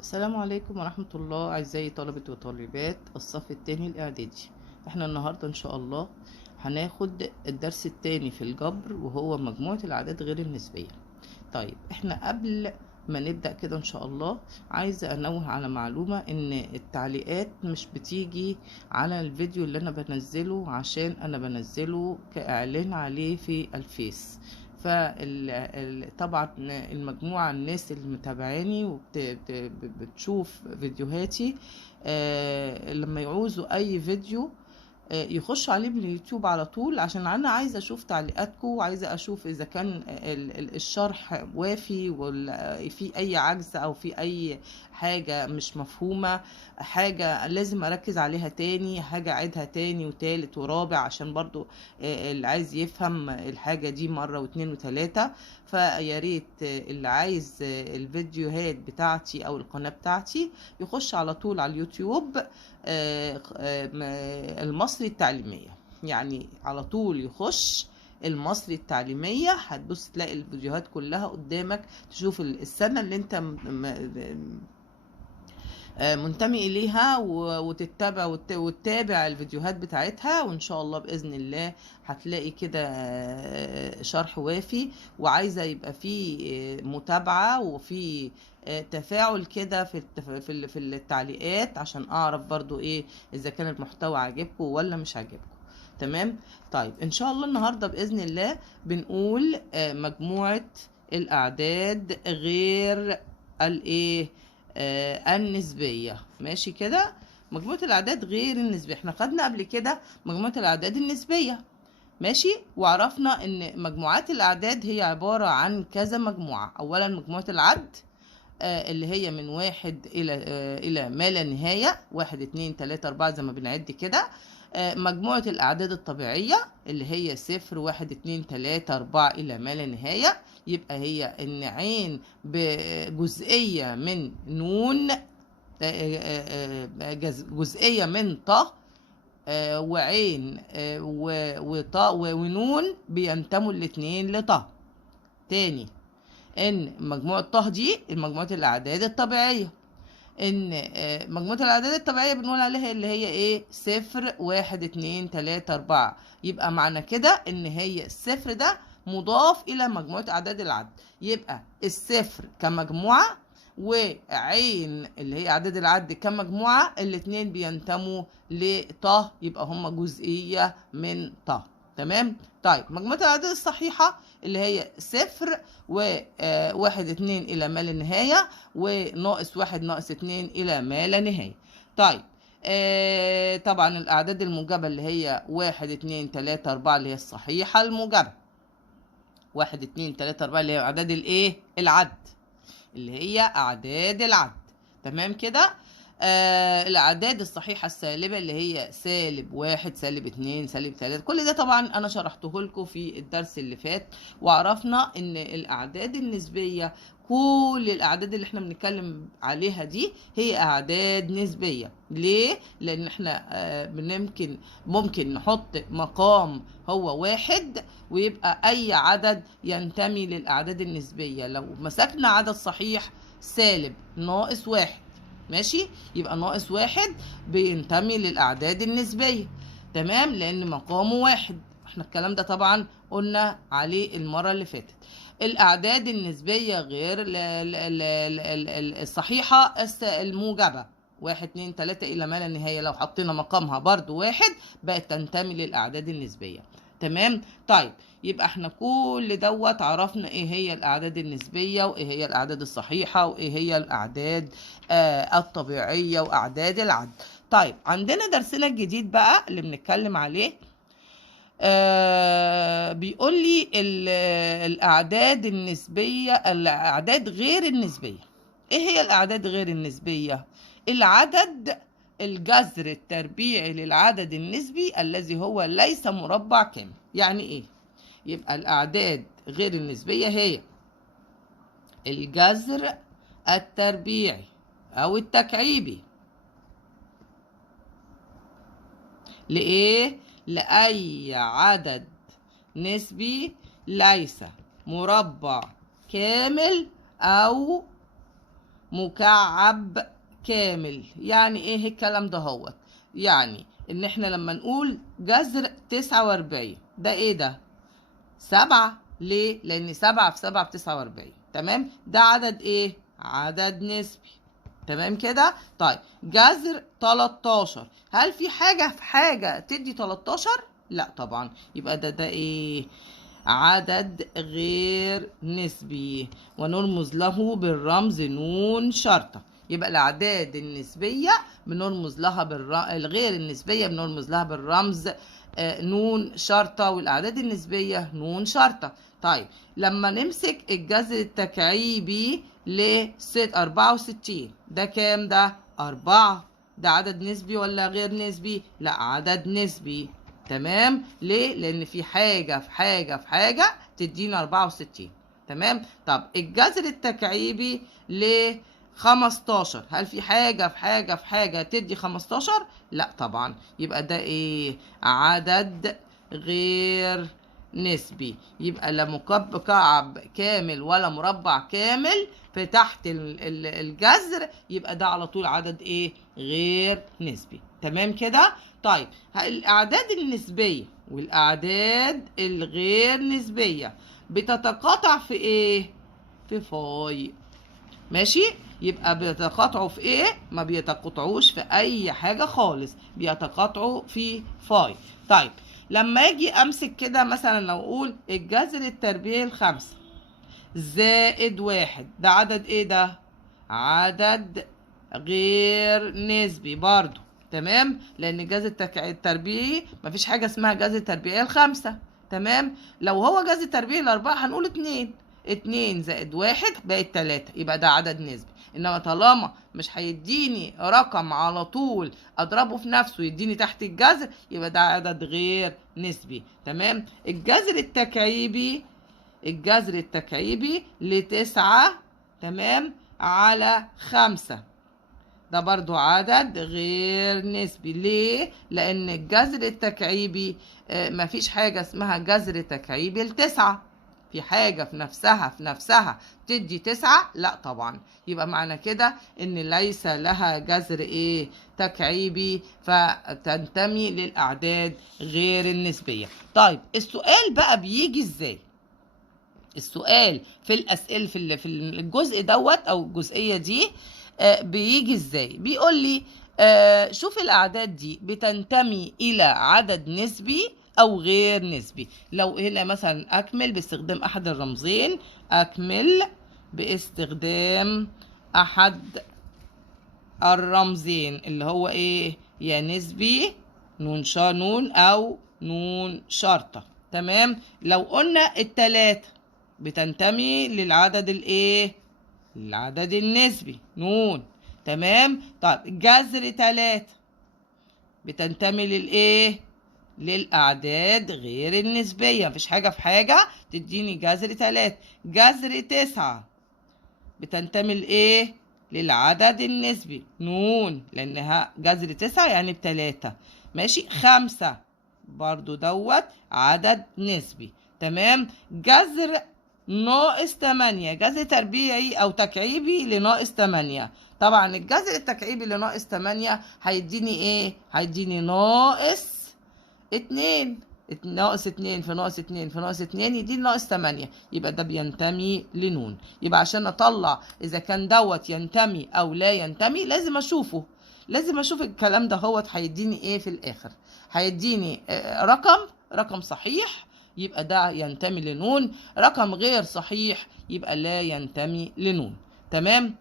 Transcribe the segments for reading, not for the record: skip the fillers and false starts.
السلام عليكم ورحمة الله أعزائي طلبة وطالبات الصف التاني الإعدادي. احنا النهاردة إن شاء الله هناخد الدرس التاني في الجبر وهو مجموعة الأعداد غير النسبية. طيب احنا قبل ما نبدأ كده إن شاء الله عايزة أنوه على معلومة إن التعليقات مش بتيجي على الفيديو اللي أنا بنزله، عشان أنا بنزله كإعلان عليه في الفيس. طبعا المجموعة الناس اللي متابعاني وبتشوف فيديوهاتي لما يعوزوا أي فيديو يخش عليه من اليوتيوب على طول، عشان انا عايزه اشوف تعليقاتكم وعايزه اشوف اذا كان الشرح وافي ولا في اي عجز او في اي حاجه مش مفهومه، حاجه لازم اركز عليها تاني، حاجه اعيدها تاني وتالت ورابع، عشان برضو اللي عايز يفهم الحاجه دي مره واتنين وتلاته. فيا ريت اللي عايز الفيديوهات بتاعتي او القناه بتاعتي يخش على طول على اليوتيوب المصري التعليمية، يعني على طول يخش المصري التعليمية، هتبص تلاقي الفيديوهات كلها قدامك، تشوف السنة اللي انت منتمي اليها وتتابع وتتابع الفيديوهات بتاعتها، وان شاء الله باذن الله هتلاقي كده شرح وافي. وعايزه يبقى فيه متابعه وفي تفاعل كده في التعليقات، عشان اعرف برضو ايه اذا كان المحتوى عاجبكم ولا مش عاجبكم. تمام. طيب ان شاء الله النهارده باذن الله بنقول مجموعه الاعداد غير الايه النسبية. ماشي كده، مجموعة الأعداد غير النسبية احنا خدنا قبل كده مجموعة الأعداد النسبية، ماشي، وعرفنا ان مجموعات الأعداد هي عبارة عن كذا مجموعة. أولا مجموعة العد اللي هي من واحد إلى ما لا نهاية، واحد اتنين تلاتة أربعة زي ما بنعد كده. مجموعة الأعداد الطبيعية اللي هي صفر واحد اتنين تلاتة أربعة إلى ما لا نهاية، يبقى هي إن عين بجزئية من نون، جزئية من ط، وعين وط ونون بينتموا الاتنين لط. تاني، ان مجموعة ط دي مجموعة الأعداد الطبيعية، ان مجموعة الأعداد الطبيعية بنقول عليها اللي هي ايه؟ صفر واحد اتنين تلاتة أربعة. يبقى معنى كده ان هي الصفر ده مضاف إلى مجموعة أعداد العد، يبقى الصفر كمجموعة وعين اللي هي أعداد العد كمجموعة، الاتنين بينتموا لط، يبقى هما جزئية من ط. تمام. طيب مجموعة الأعداد الصحيحة اللي هي صفر وواحد اتنين إلى ما لا نهاية، وناقص واحد ناقص اتنين إلى ما لا نهاية. طيب طبعا الأعداد الموجبة اللي هي واحد اتنين تلاتة أربعة اللي هي الصحيحة الموجبة، واحد اتنين تلاتة أربعة اللي هي أعداد الإيه؟ العد، اللي هي أعداد العد. تمام كده. الأعداد الصحيحة السالبة اللي هي سالب واحد سالب اتنين سالب تلاتة، كل ده طبعا أنا شرحته لكم في الدرس اللي فات، وعرفنا إن الأعداد النسبية كل الأعداد اللي احنا بنتكلم عليها دي هي أعداد نسبية. ليه؟ لأن احنا ممكن نحط مقام هو واحد ويبقى أي عدد ينتمي للأعداد النسبية. لو مسكنا عدد صحيح سالب ناقص واحد، ماشي، يبقى ناقص واحد بينتمي للأعداد النسبية. تمام، لأن مقامه واحد. احنا الكلام ده طبعا قلنا عليه المرة اللي فاتت. الأعداد النسبية غير الصحيحة الموجبة، واحد اتنين تلاتة إلى ما لا نهاية، لو حطينا مقامها برضو واحد بقت تنتمي للأعداد النسبية. تمام. طيب يبقى احنا كل دوت عرفنا ايه هي الأعداد النسبية وايه هي الأعداد الصحيحة وايه هي الأعداد الطبيعية وأعداد العد. طيب عندنا درسنا الجديد بقى اللي بنتكلم عليه، بيقول لي الأعداد النسبية، الأعداد غير النسبية. إيه هي الأعداد غير النسبية؟ العدد الجذر التربيعي للعدد النسبي الذي هو ليس مربع كامل. يعني إيه؟ يبقى الأعداد غير النسبية هي الجذر التربيعي أو التكعيبي لإيه؟ لأي عدد نسبي ليس مربع كامل أو مكعب كامل. يعني ايه الكلام ده هوت؟ يعني ان احنا لما نقول جذر 49 ده ايه ده؟ 7. ليه؟ لان 7 في 7 ب49. تمام؟ ده عدد ايه؟ عدد نسبي. تمام كده؟ طيب جذر 13، هل في حاجة تدي 13؟ لا طبعا. يبقى ده ايه؟ عدد غير نسبي، ونرمز له بالرمز نون شرطة. يبقى الأعداد النسبية بنرمز لها الغير النسبية بنرمز لها بالرمز نون شرطة، والأعداد النسبية نون شرطة. طيب لما نمسك الجذر التكعيبي ل 64 ده كام ده؟ 4. ده عدد نسبي ولا غير نسبي؟ لا عدد نسبي. تمام؟ ليه؟ لأن في حاجة في حاجة في حاجة تدينا 64. تمام؟ طب الجذر التكعيبي ل 15، هل في حاجة في حاجة في حاجة تدي 15؟ لا طبعا. يبقى ده ايه؟ عدد غير نسبي. يبقى لا مكعب كامل ولا مربع كامل في تحت الجذر، يبقى ده على طول عدد ايه؟ غير نسبي. تمام كده؟ طيب الأعداد النسبية والأعداد الغير نسبية بتتقاطع في ايه؟ في فاي. ماشي؟ يبقى بيتقاطعوا في ايه؟ ما بيتقاطعوش في اي حاجة خالص، بيتقاطعوا في فاي. طيب لما اجي امسك كده مثلا لو اقول الجذر التربيعي 5 زائد 1، ده عدد ايه ده؟ عدد غير نسبي برضو. تمام؟ لان الجذر التربيعي مفيش حاجة اسمها جذر تربيعي 5. تمام؟ لو هو جذر تربيعي 4 هنقول 2. 2 زائد 1 بقت 3، يبقى ده عدد نسبي. انما طالما مش هيديني رقم على طول اضربه في نفسه يديني تحت الجذر، يبقى ده عدد غير نسبي. تمام؟ الجذر التكعيبي ل9 تمام على 5 ده برضو عدد غير نسبي. ليه؟ لأن الجذر التكعيبي مفيش حاجة اسمها جذر تكعيبي ل9. في حاجة في نفسها تدي 9؟ لا طبعا. يبقى معنى كده إن ليس لها جذر إيه؟ تكعيبي، فتنتمي للأعداد غير النسبية. طيب السؤال بقى بيجي إزاي؟ السؤال في الأسئلة في الجزء دوت أو الجزئية دي بيجي ازاي؟ بيقول لي شوف الأعداد دي بتنتمي إلى عدد نسبي أو غير نسبي. لو هنا مثلا أكمل باستخدام أحد الرمزين، أكمل باستخدام أحد الرمزين اللي هو إيه؟ يا نسبي نون أو نون شرطة. تمام؟ لو قلنا التلاتة بتنتمي للعدد الايه؟ العدد النسبي نون. تمام؟ طيب جذر 3 بتنتمي للايه؟ للاعداد غير النسبيه، مفيش حاجه في حاجه تديني جذر 3. جذر 9 بتنتمي لايه؟ للعدد النسبي نون، لانها جذر 9 يعني ب3. ماشي؟ 5 برضو دوت عدد نسبي. تمام؟ جذر -8 جذر تربيعي او تكعيبي لناقص 8. طبعا الجذر التكعيبي لناقص 8 هيديني ايه؟ هيديني ناقص 2. ناقص 2 في ناقص 2 في ناقص 2 يديني ناقص 8. يبقى ده بينتمي لنون. يبقى عشان اطلع اذا كان دوت ينتمي او لا ينتمي لازم اشوفه. لازم اشوف الكلام ده هوت هيديني ايه في الاخر. هيديني رقم صحيح يبقى ده ينتمي لنون، رقم غير صحيح يبقى لا ينتمي لنون. تمام؟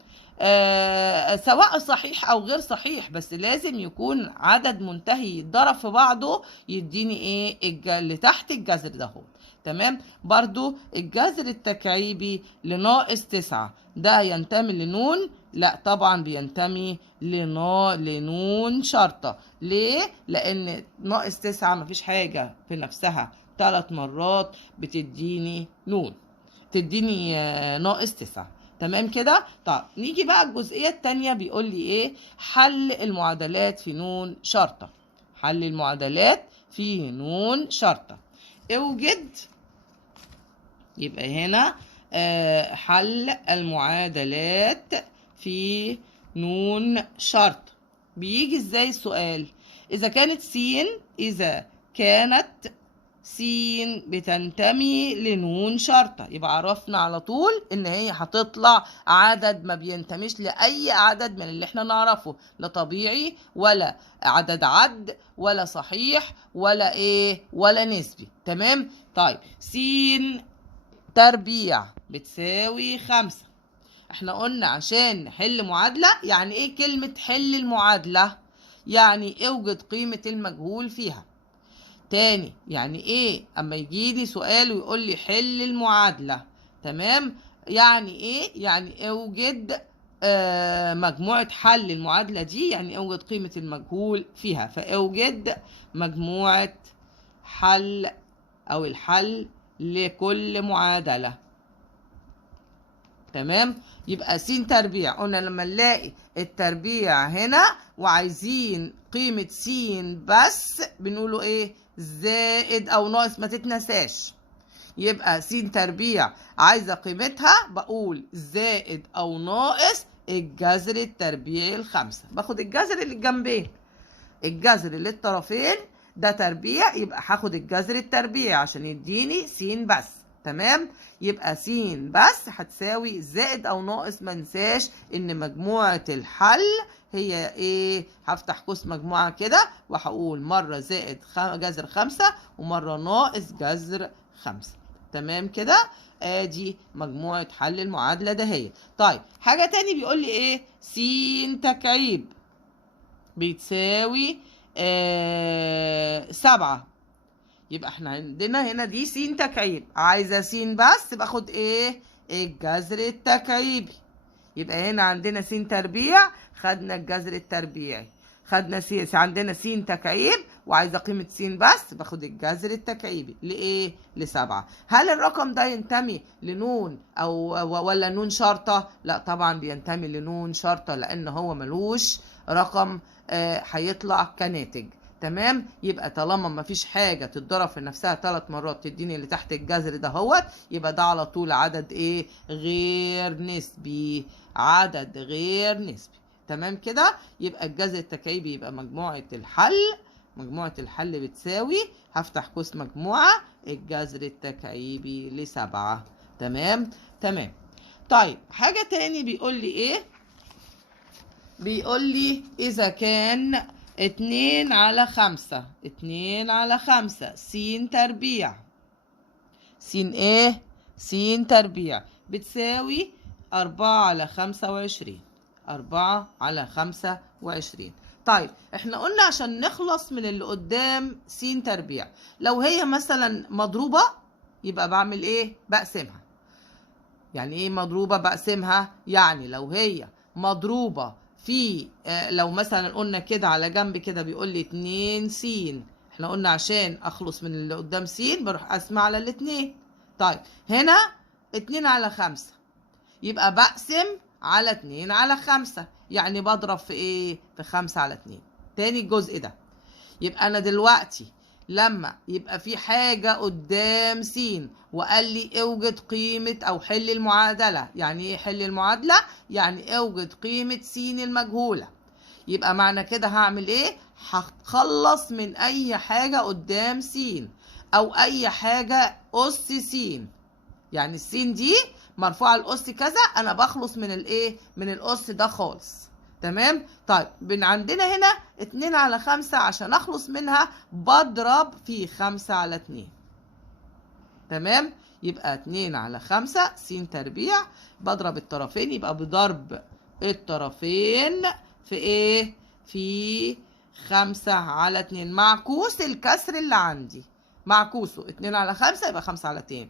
سواء صحيح او غير صحيح، بس لازم يكون عدد منتهي ضرب في بعضه يديني ايه؟ اللي تحت الجذر ده هو. تمام؟ برضو الجذر التكعيبي لناقص 9 ده ينتمي لنون؟ لا طبعا بينتمي لنون شرطة. ليه؟ لان ناقص 9 مفيش حاجة في نفسها 3 مرات بتديني نون، تديني ناقص 9. تمام كده؟ طب نيجي بقى الجزئية التانية، بيقول لي ايه؟ حل المعادلات في نون شرطة. حل المعادلات في نون شرطة. اوجد، يبقى هنا حل المعادلات في نون شرط. بيجي ازاي السؤال؟ إذا كانت س بتنتمي لنون شرطة، يبقى عرفنا على طول إن هي هتطلع عدد ما بينتميش لأي عدد من اللي احنا نعرفه، لا طبيعي ولا عدد عد ولا صحيح ولا ولا نسبي. تمام؟ طيب س تربيع بتساوي 5. احنا قلنا عشان نحل معادلة، يعني ايه كلمة حل المعادلة؟ يعني اوجد قيمة المجهول فيها. تاني، يعني ايه اما يجيلي سؤال ويقول لي حل المعادلة؟ تمام؟ يعني ايه؟ يعني اوجد مجموعة حل المعادلة دي، يعني اوجد قيمة المجهول فيها. فاوجد مجموعة حل او الحل لكل معادلة. تمام؟ يبقى س تربيع، قلنا لما نلاقي التربيع هنا وعايزين قيمة س بس بنقوله ايه؟ زائد او ناقص، ما تتنساش. يبقى س تربيع عايزة قيمتها، بقول زائد او ناقص الجذر التربيعي ال5. باخد الجذر اللي جنبين، الجذر اللي الطرفين ده تربيع، يبقى هاخد الجذر التربيعي عشان يديني س بس. تمام؟ يبقى س بس هتساوي زائد او ناقص، ما ننساش ان مجموعة الحل هي ايه؟ هفتح قوس مجموعة كده وهقول مرة زائد جذر 5 ومرة ناقص جذر 5. تمام كده؟ ادي مجموعة حل المعادلة ده هي. طيب حاجة تاني بيقول لي ايه؟ س تكعيب بتساوي 7. يبقى احنا عندنا هنا دي س تكعيب، عايزة س بس باخد ايه؟ الجذر التكعيبي. يبقى هنا عندنا س تربيع، خدنا الجذر التربيعي. خدنا عندنا س تكعيب وعايزة قيمة س بس، باخد الجذر التكعيبي لإيه؟ ل7. هل الرقم ده ينتمي لنون ولا نون شرطة؟ لا طبعا بينتمي لنون شرطة، لأن هو ملوش رقم هيطلع كناتج. تمام؟ يبقى طالما ما فيش حاجة تتضرب في نفسها 3 مرات تديني اللي تحت الجذر ده هوت، يبقى ده على طول عدد ايه؟ غير نسبي. عدد غير نسبي. تمام كده؟ يبقى الجذر التكعيبي يبقى مجموعة الحل بتساوي، هفتح قوس مجموعة، الجذر التكعيبي ل7. تمام؟ تمام. طيب حاجة تاني بيقول لي ايه؟ بيقول لي إذا كان 2/5 س تربيع، س تربيع بتساوي 4/25. 4/25. طيب احنا قلنا عشان نخلص من اللي قدام س تربيع، لو هي مثلا مضروبة يبقى بعمل ايه؟ بقسمها. يعني ايه مضروبة؟ بقسمها. يعني لو هي مضروبة في لو مثلا قلنا كده على جنب كده بيقول لي 2 س، احنا قلنا عشان اخلص من اللي قدام س بروح اقسم على الاتنين. طيب هنا 2/5، يبقى بقسم على 2/5، يعني بضرب في ايه؟ في 5/2. تاني الجزء ده. يبقى انا دلوقتي لما يبقى في حاجة قدام س وقال لي اوجد قيمة او حل المعادلة، يعني ايه حل المعادلة؟ يعني اوجد قيمة س المجهولة. يبقى معنى كده هعمل ايه؟ هتخلص من اي حاجة قدام س او اي حاجة اس س. يعني السين دي مرفوعة الأس كذا، أنا بخلص من الإيه؟ من الأس ده خالص. تمام؟ طيب عندنا هنا 2/5، عشان أخلص منها بضرب في 5/2. تمام؟ يبقى 2/5 س تربيع، بضرب الطرفين، يبقى بضرب الطرفين في إيه؟ في 5/2 معكوس الكسر اللي عندي. معكوسه 2/5 يبقى 5/2،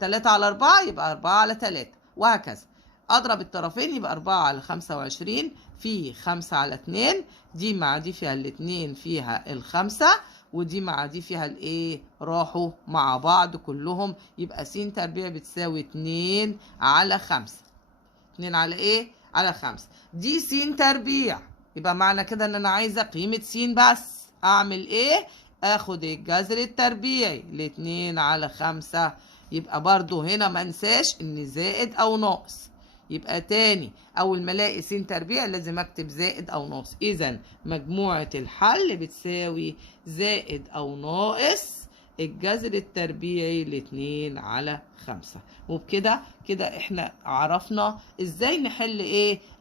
3/4 يبقى 4/3، وهكذا. اضرب الطرفين يبقى 4/25 في 5/2، دي مع دي فيها الاتنين فيها ال5، ودي مع دي فيها الايه؟ راحوا مع بعض كلهم، يبقى س تربيع بتساوي 2/5. 2 على ايه؟ على 5. دي س تربيع، يبقى معنى كده ان انا عايزه قيمه س بس. اعمل ايه؟ اخد الجذر التربيعي ل2/5. يبقى برضو هنا ما انساش ان زائد او ناقص، يبقى تاني أول ما ألاقي س تربيع لازم أكتب زائد أو ناقص. إذا مجموعة الحل بتساوي زائد أو ناقص الجذر التربيعي ل2 على 5. وبكده احنا عرفنا ازاي نحل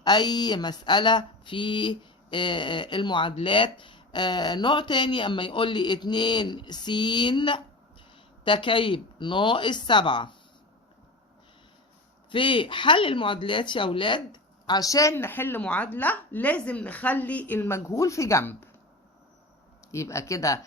اي مسألة في المعادلات. نوع تاني اما يقول لي 2 س تكعيب ناقص 7. في حل المعادلات يا اولاد عشان نحل معادلة لازم نخلي المجهول في جنب. يبقى كده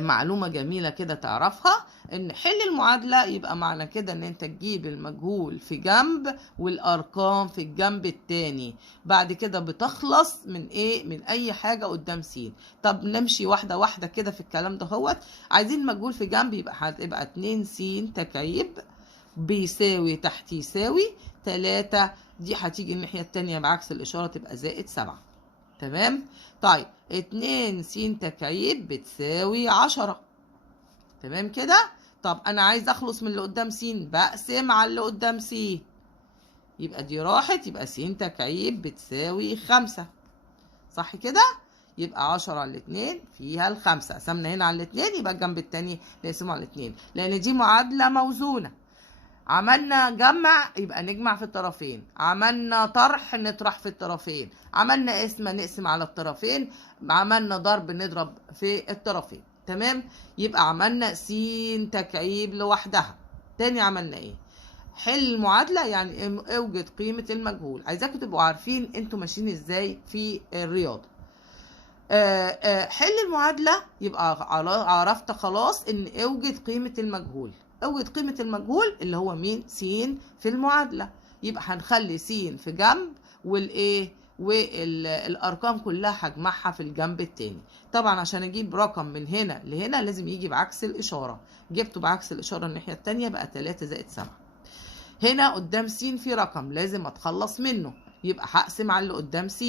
معلومة جميلة كده تعرفها، ان حل المعادلة يبقى معنى كده ان انت تجيب المجهول في جنب والارقام في الجنب التاني. بعد كده بتخلص من من اي حاجة قدام س. طب نمشي واحدة واحدة كده في الكلام ده. عايزين المجهول في جنب، يبقى هتبقى 2 س تكعيب بيساوي تحت يساوي 3. دي هتيجي الناحية التانية بعكس الاشارة تبقى زائد 7. تمام. طيب 2 س تكعيب بتساوي 10. تمام كده. طب انا عايز اخلص من اللي قدام س، بقسم على اللي قدام س، يبقى دي راحت، يبقى س تكعيب بتساوي 5. صح كده؟ يبقى 10 على 2 فيها ال5. قسمنا هنا على 2 يبقى الجنب التاني نقسمه على 2 لان دي معادلة موزونة. عملنا جمع يبقى نجمع في الطرفين، عملنا طرح نطرح في الطرفين، عملنا قسمة نقسم على الطرفين، عملنا ضرب نضرب في الطرفين. تمام. يبقى عملنا س تكعيب لوحدها. تاني عملنا حل المعادلة يعني اوجد قيمة المجهول. عايزاكم تبقوا عارفين انتوا ماشيين ازاي في الرياضة. حل المعادلة يبقى عرفت خلاص ان اوجد قيمة المجهول. اوجد قيمة المجهول اللي هو مين؟ س في المعادلة. يبقى هنخلي س في جنب والارقام كلها هجمعها في الجنب التاني. طبعا عشان اجيب رقم من هنا لهنا لازم يجي بعكس الاشارة. جبته بعكس الاشارة الناحية التانية بقى 3 زائد 7. هنا قدام س في رقم لازم اتخلص منه، يبقى هقسم على اللي قدام س.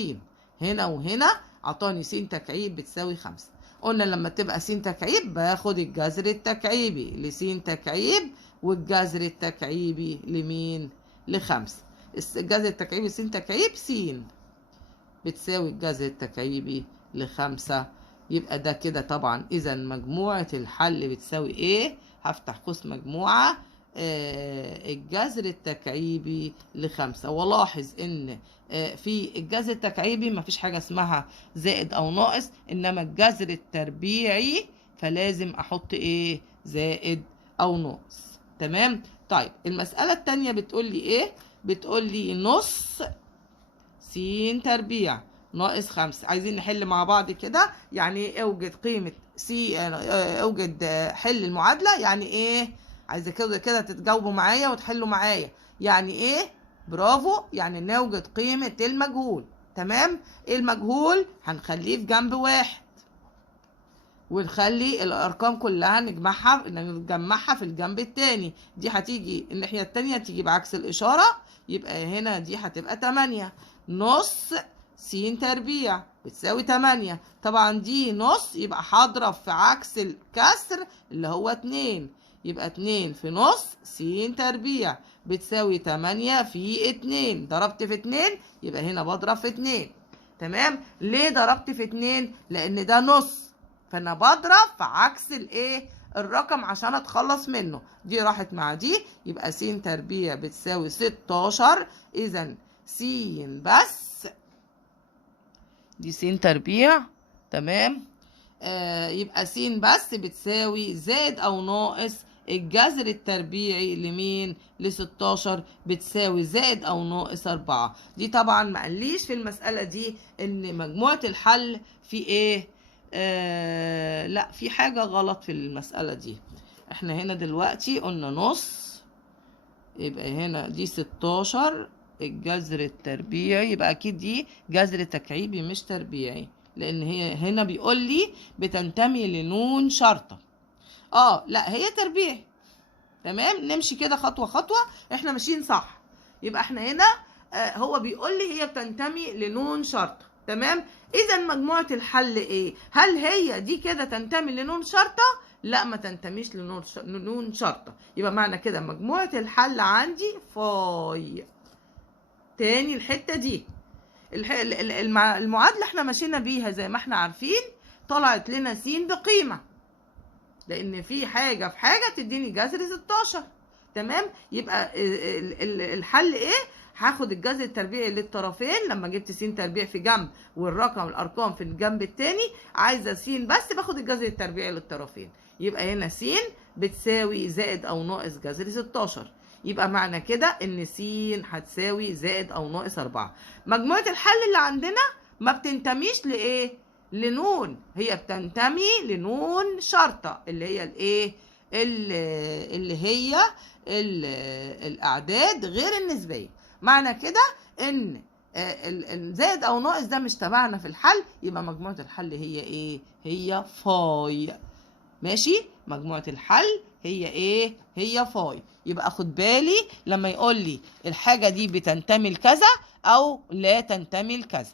هنا وهنا عطاني س تكعيب بتساوي 5. قلنا لما تبقى س تكعيب باخد الجذر التكعيبي لس تكعيب والجذر التكعيبي لمين؟ ل5. الجذر التكعيبي س تكعيب س بتساوي الجذر التكعيبي ل5. يبقى ده كده طبعا اذا مجموعة الحل بتساوي هفتح قوس مجموعة الجذر التكعيبي ل5. ولاحظ ان في الجذر التكعيبي مفيش حاجة اسمها زائد او ناقص، انما الجذر التربيعي فلازم احط زائد او ناقص. تمام. طيب المسألة التانية بتقول لي بتقول لي نص س تربيع ناقص 5. عايزين نحل مع بعض كده. يعني اوجد قيمة اوجد حل المعادلة. يعني عايزة كده تتجاوبوا معايا وتحلوا معايا. يعني برافو. يعني نوجد قيمة المجهول. تمام. المجهول هنخليه في جنب واحد ونخلي الارقام كلها نجمعها في الجنب التاني. دي هتيجي الناحية التانية تيجي بعكس الاشارة، يبقى هنا دي هتبقى 8. نص س تربيع بتساوي 8. طبعا دي نص يبقى هضرب في عكس الكسر اللي هو 2، يبقى 2 في نص س تربيع بتساوي 8 في 2. ضربت في 2 يبقى هنا بضرب في 2. تمام. ليه ضربت في 2؟ لان ده نص، فانا بضرب في عكس الرقم عشان اتخلص منه. دي راحت مع دي، يبقى س تربيع بتساوي 16. اذا س بس دي س تربيع. تمام. يبقى س بس بتساوي زائد او ناقص الجذر التربيعي لمين؟ ل16 بتساوي زائد او ناقص 4. دي طبعا ما قاليش في المسألة دي ان مجموعة الحل في لا، في حاجة غلط في المسألة دي. احنا هنا دلوقتي قلنا نص، يبقى هنا دي 16 الجذر التربيعي، يبقى اكيد دي جذر تكعيبي مش تربيعي، لان هي هنا بيقول لي بتنتمي لنون شرطة. لا هي تربيعي. تمام. نمشي كده خطوة خطوة، احنا ماشيين صح. يبقى احنا هنا هو بيقول لي هي بتنتمي لنون شرطة. تمام. اذا مجموعة الحل هل هي دي كده تنتمي لنون شرطة؟ لا، ما تنتميش لنون شرطة. يبقى معنى كده مجموعة الحل عندي فاي. تاني الحتة دي المعادلة احنا مشينا بيها زي ما احنا عارفين، طلعت لنا س بقيمة، لأن في حاجة تديني جذر 16. تمام؟ يبقى الحل ايه؟ هاخد الجذر التربيعي للطرفين لما جبت س تربيع في جنب الارقام في الجنب التاني، عايزه س بس باخد الجذر التربيعي للطرفين. يبقى هنا س بتساوي زائد او ناقص جذر 16. يبقى معنى كده ان س هتساوي زائد او ناقص 4. مجموعه الحل اللي عندنا ما بتنتميش لايه؟ لنون، هي بتنتمي لنون شرطه اللي هي الايه؟ اللي هي الاعداد غير النسبيه. معنى كده ان الزائد او ناقص ده مش تبعنا في الحل، يبقى مجموعه الحل هي ايه؟ هي فاي. ماشي؟ مجموعه الحل هي ايه؟ هي فاي. يبقى اخد بالي لما يقول لي الحاجه دي بتنتمي لكذا او لا تنتمي لكذا.